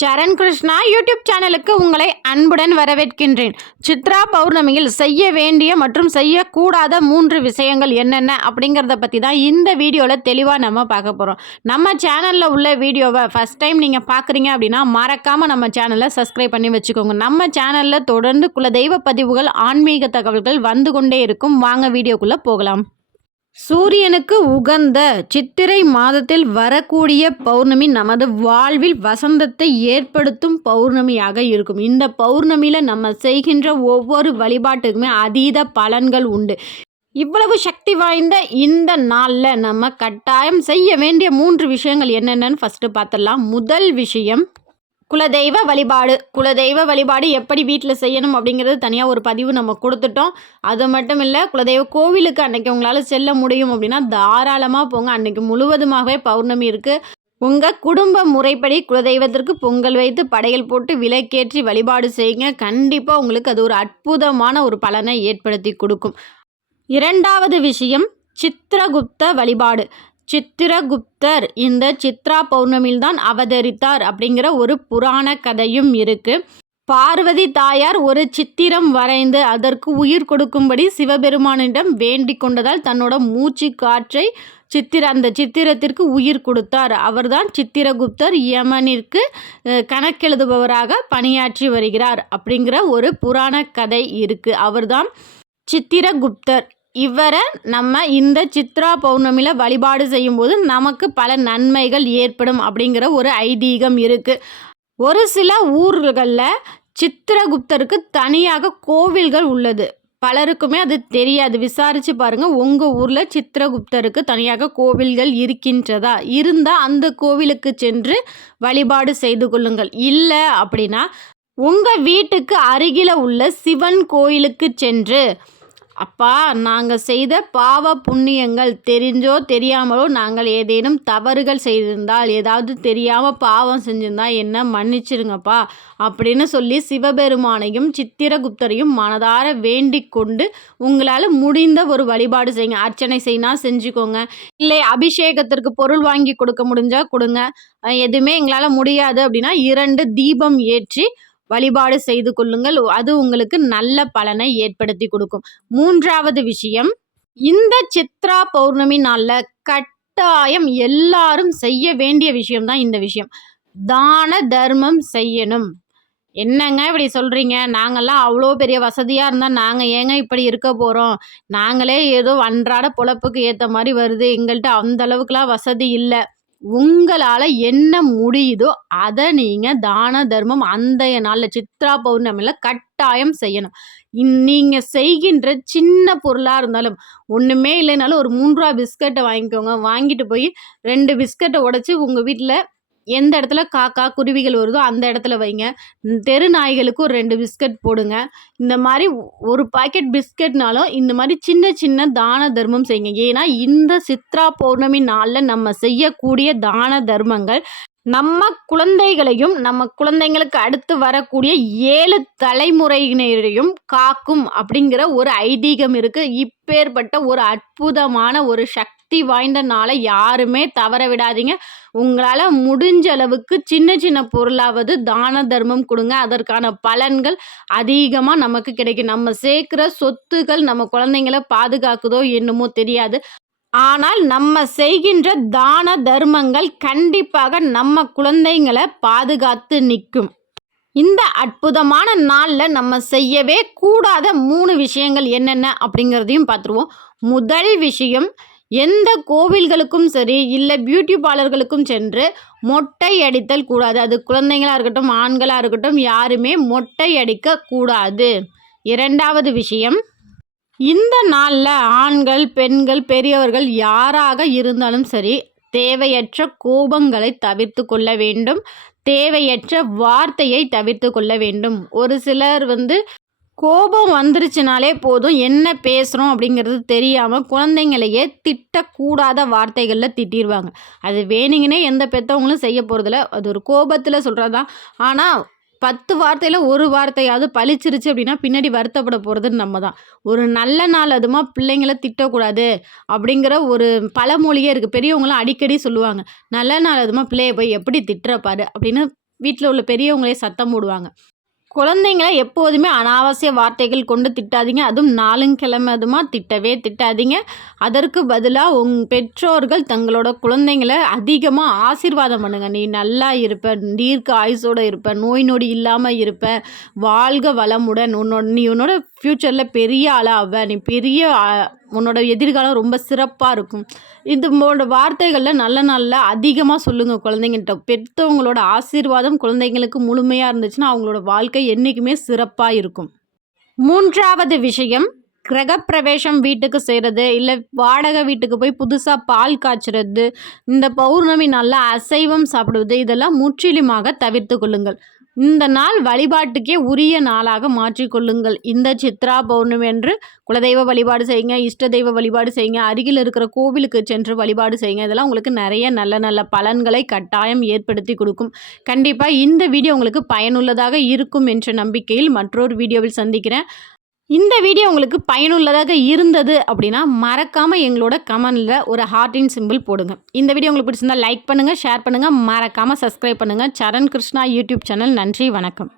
சரண் Krishna YouTube சேனலுக்கு உங்களை அன்புடன் வரவேற்கின்றேன். சித்ரா பௌர்ணமியில் செய்ய வேண்டிய மற்றும் செய்யக்கூடாத 3 விஷயங்கள் என்னென்ன அப்படிங்கிறத பற்றி தான் இந்த வீடியோவில் தெளிவாக நம்ம பார்க்க போகிறோம். நம்ம சேனலில் உள்ள வீடியோவை ஃபஸ்ட் டைம் நீங்கள் பார்க்குறீங்க அப்படின்னா மறக்காமல் நம்ம சேனலை சப்ஸ்கிரைப் பண்ணி வச்சுக்கோங்க. நம்ம சேனலில் தொடர்ந்து குலதெய்வ பதிவுகள், ஆன்மீக தகவல்கள் வந்து கொண்டே இருக்கும். வாங்க வீடியோக்குள்ளே போகலாம். சூரியனுக்கு உகந்த சித்திரை மாதத்தில் வரக்கூடிய பௌர்ணமி நமது வாழ்வில் வசந்தத்தை ஏற்படுத்தும் பௌர்ணமியாக இருக்கும். இந்த பௌர்ணமியில் நம்ம செய்கின்ற ஒவ்வொரு வழிபாட்டுக்குமே அதீத பலன்கள் உண்டு. இவ்வளவு சக்தி வாய்ந்த இந்த நாளில் நம்ம கட்டாயம் செய்ய வேண்டிய 3 விஷயங்கள் என்னென்னு ஃபஸ்ட்டு பார்த்துடலாம். முதல் விஷயம் குலதெய்வ வழிபாடு. குலதெய்வ வழிபாடு எப்படி வீட்டில் செய்யணும் அப்படிங்கிறது தனியாக ஒரு பதிவு நம்ம கொடுத்துட்டோம். அது மட்டும் இல்லை, குலதெய்வ கோவிலுக்கு அன்றைக்கி உங்களால் செல்ல முடியும் அப்படின்னா தாராளமாக போங்க. அன்றைக்கி முழுவதுமாகவே பௌர்ணமி இருக்குது. உங்கள் குடும்ப முறைப்படி குலதெய்வத்திற்கு பொங்கல் வைத்து படையல் போட்டு விளக்கேற்றி வழிபாடு செய்யுங்க. கண்டிப்பாக உங்களுக்கு அது ஒரு அற்புதமான ஒரு பலனை ஏற்படுத்தி கொடுக்கும். இரண்டாவது விஷயம் சித்திரகுப்த வழிபாடு. சித்திரகுப்தர் இந்த சித்ரா பௌர்ணமியில் தான் அவதரித்தார் அப்படிங்கிற ஒரு புராண கதையும் இருக்கு. பார்வதி தாயார் ஒரு சித்திரம் வரைந்து அதற்கு உயிர் கொடுக்கும்படி சிவபெருமானிடம் வேண்டிக் கொண்டதால் தன்னோட மூச்சு காற்றை அந்த சித்திரத்திற்கு உயிர் கொடுத்தார். அவர்தான் சித்திரகுப்தர். யமனிற்கு கணக்கெழுதுபவராக பணியாற்றி வருகிறார் அப்படிங்கிற ஒரு புராண கதை இருக்கு. அவர்தான் சித்திரகுப்தர். இவரை நம்ம இந்த சித்ரா பௌர்ணமியில் வழிபாடு செய்யும்போது நமக்கு பல நன்மைகள் ஏற்படும் அப்படிங்கிற ஒரு ஐதீகம் இருக்குது. ஒரு சில ஊர்களில் சித்திரகுப்தருக்கு தனியாக கோவில்கள் உள்ளது. பலருக்குமே அது தெரியாது. விசாரித்து பாருங்கள், உங்கள் ஊரில் சித்திரகுப்தருக்கு தனியாக கோவில்கள் இருக்கின்றதா? இருந்தால் அந்த கோவிலுக்கு சென்று வழிபாடு செய்து கொள்ளுங்கள். இல்லை அப்படின்னா உங்கள் வீட்டுக்கு அருகில் உள்ள சிவன் கோயிலுக்கு சென்று, அப்பா, நாங்கள் செய்த பாவ புண்ணியங்கள் தெரிஞ்சோ தெரியாமலோ நாங்கள் ஏதேனும் தவறுகள் செய்திருந்தால், ஏதாவது தெரியாமல் பாவம் செஞ்சிருந்தால் என்ன மன்னிச்சிருங்கப்பா அப்படின்னு சொல்லி சிவபெருமானையும் சித்திரகுப்தரையும் மனதார வேண்டிக் கொண்டு உங்களால் முடிந்த ஒரு வழிபாடு செய்யுங்க. அர்ச்சனை செய்யினா செஞ்சுக்கோங்க. இல்லை அபிஷேகத்திற்கு பொருள் வாங்கி கொடுக்க முடிஞ்சால் கொடுங்க. எதுவுமே எங்களால் முடியாது அப்படின்னா 2 தீபம் ஏற்றி வழிபாடு செய்து கொள்ளுங்கள். அது உங்களுக்கு நல்ல பலனை ஏற்படுத்தி கொடுக்கும். மூன்றாவது விஷயம், இந்த சித்ரா பௌர்ணமி நாளில் கட்டாயம் எல்லாரும் செய்ய வேண்டிய விஷயம்தான் இந்த விஷயம். தான தர்மம் செய்யணும். என்னங்க இப்படி சொல்கிறீங்க? நாங்கள்லாம் அவ்வளோ பெரிய வசதியாக இருந்தால் நாங்கள் ஏங்க இப்படி இருக்க போகிறோம்? நாங்களே ஏதோ அன்றாட பொழப்புக்கு ஏற்ற மாதிரி வருது, எங்கள்கிட்ட அந்த அளவுக்குலாம் வசதி இல்லை. உங்களால் என்ன முடியுதோ அதை நீங்கள் தான தர்மம் அந்த நாளில் சித்ரா பௌர்ணமியில் கட்டாயம் செய்யணும். நீங்கள் செய்கின்ற சின்ன பொருளாக இருந்தாலும், ஒன்றுமே இல்லைனாலும் ஒரு 3 ரூபா பிஸ்கட்டை வாங்கிக்கோங்க. வாங்கிட்டு போய் 2 பிஸ்கட்டை உடச்சி உங்கள் வீட்டில் எந்த இடத்துல காக்கா குருவிகள் வருதோ அந்த இடத்துல வைங்க. தெரு நாய்களுக்கு ஒரு 2 பிஸ்கட் போடுங்க. இந்த மாதிரி ஒரு பாக்கெட் பிஸ்கட்னாலும் இந்த மாதிரி சின்ன சின்ன தான தர்மம் செய்யுங்க. ஏன்னா இந்த சித்ரா பௌர்ணமி நாளில் நம்ம செய்யக்கூடிய தான தர்மங்கள் நம்ம குழந்தைகளையும் நம்ம குழந்தைங்களுக்கு அடுத்து வரக்கூடிய 7 தலைமுறையினரையும் காக்கும் அப்படிங்கிற ஒரு ஐதீகம் இருக்குது. இப்பேற்பட்ட ஒரு அற்புதமான ஒரு சக்தி வாய்ந்த நாளை யாருமே தவற விடாதீங்க. உங்களால் முடிஞ்ச அளவுக்கு சின்ன சின்ன பொருளாவது தான தர்மம் கொடுங்க. அதற்கான பலன்கள் அதிகமாக நமக்கு கிடைக்கும். நம்ம சேர்க்குற சொத்துக்கள் நம்ம குழந்தைங்களை பாதுகாக்குதோ என்னமோ தெரியாது. ஆனால் நம்ம செய்கின்ற தான தர்மங்கள் கண்டிப்பாக நம்ம குழந்தைங்களை பாதுகாத்து நிற்கும். இந்த அற்புதமான நாளில் நம்ம செய்யவே கூடாத 3 விஷயங்கள் என்னென்ன அப்படிங்கிறதையும் பார்த்துருவோம். முதல் விஷயம், எந்த கோவில்களுக்கும் சரி இல்லை பியூட்டி பார்லர்களுக்கும் சென்று மொட்டை அடித்தல் கூடாது. அது குழந்தைங்களாக இருக்கட்டும் ஆண்களாக இருக்கட்டும் யாருமே மொட்டை அடிக்க கூடாது. இரண்டாவது விஷயம், இந்த நாளில் ஆண்கள் பெண்கள் பெரியவர்கள் யாராக இருந்தாலும் சரி தேவையற்ற கோபங்களை தவிர்த்து கொள்ள வேண்டும். தேவையற்ற வார்த்தையை தவிர்த்து கொள்ள வேண்டும். ஒரு சிலர் கோபம் வந்துருச்சுனாலே போதும், என்ன பேசுகிறோம் அப்படிங்கிறது தெரியாமல் குழந்தைங்களையே திட்டக்கூடாத வார்த்தைகளில் திட்டிடுவாங்க. அது வேணுங்கன்னே எந்த பெற்றவங்களும் செய்ய போகிறதில்ல. அது ஒரு கோபத்தில் சொல்கிறதான். ஆனால் 10 வார்த்தையில் ஒரு வார்த்தையாவது பழிச்சிருச்சு அப்படின்னா பின்னாடி வருத்தப்பட போகிறது நம்ம தான். ஒரு நல்ல நாள் அதுமா பிள்ளைங்களை திட்டக்கூடாது அப்படிங்கிற ஒரு பழமொழியே இருக்குது. பெரியவங்களாம் அடிக்கடி சொல்லுவாங்க, நல்ல நாள் அதுமா பிள்ளைய போய் எப்படி திட்டுறப்பாரு அப்படின்னு வீட்டில் உள்ள பெரியவங்களே சத்தம் போடுவாங்க. குழந்தைங்கள எப்போதுமே அனாவசிய வார்த்தைகள் கொண்டு திட்டாதீங்க. அதுவும் நாளுங்கிழமை அதுமா திட்டவே திட்டாதீங்க. அதற்கு பதிலாக பெற்றோர்கள் தங்களோட குழந்தைங்கள அதிகமாக ஆசீர்வாதம் பண்ணுங்க. நீ நல்லா இருப்ப, தீர்க்க ஆயுசோடு இருப்ப, நோய் நொடி இல்லாமல் இருப்ப, வாழ்க வளமுடன், நீ உன்னோட ஃப்யூச்சரில் பெரிய ஆளாக நீ பெரிய உன்னோட எதிர்காலம் ரொம்ப சிறப்பாக இருக்கும். இதோட வார்த்தைகளில் நல்ல நல்ல அதிகமாக சொல்லுங்கள் குழந்தைங்கள்ட்ட. பெற்றவங்களோட ஆசீர்வாதம் குழந்தைங்களுக்கு முழுமையாக இருந்துச்சுன்னா அவங்களோட வாழ்க்கை என்றைக்குமே சிறப்பாக இருக்கும். 3வது விஷயம், கிரகப்பிரவேசம் வீட்டுக்கு செய்கிறது, இல்லை வாடகை வீட்டுக்கு போய் புதுசாக பால் காய்ச்சறது, இந்த பௌர்ணமி நல்லா அசைவம் சாப்பிடுவது, இதெல்லாம் முற்றிலுமாக தவிர்த்து கொள்ளுங்கள். இந்த நாள் வழிபாட்டுக்கே உரிய நாளாக மாற்றிக்கொள்ளுங்கள். இந்த சித்ரா பௌர்ணமி என்று குலதெய்வ வழிபாடு செய்யுங்க, இஷ்ட தெய்வ வழிபாடு செய்யுங்க, அருகில் இருக்கிற கோவிலுக்கு சென்று வழிபாடு செய்யுங்க. இதெல்லாம் உங்களுக்கு நிறைய நல்ல நல்ல பலன்களை கட்டாயம் ஏற்படுத்தி கொடுக்கும். கண்டிப்பாக இந்த வீடியோ உங்களுக்கு பயனுள்ளதாக இருக்கும் என்ற நம்பிக்கையில் மற்றொரு வீடியோவில் சந்திக்கிறேன். இந்த வீடியோ உங்களுக்கு பயனுள்ளதாக இருந்தது அப்படின்னா மறக்காமல் எங்களோட கமெண்டில் ஒரு ஹார்ட்டின் சிம்பிள் போடுங்க. இந்த வீடியோ உங்களுக்கு பிடிச்சிருந்தால் லைக் பண்ணுங்கள், ஷேர் பண்ணுங்கள், மறக்காமல் சப்ஸ்கிரைப் பண்ணுங்கள். சரண் கிருஷ்ணா யூடியூப் சேனல். நன்றி, வணக்கம்.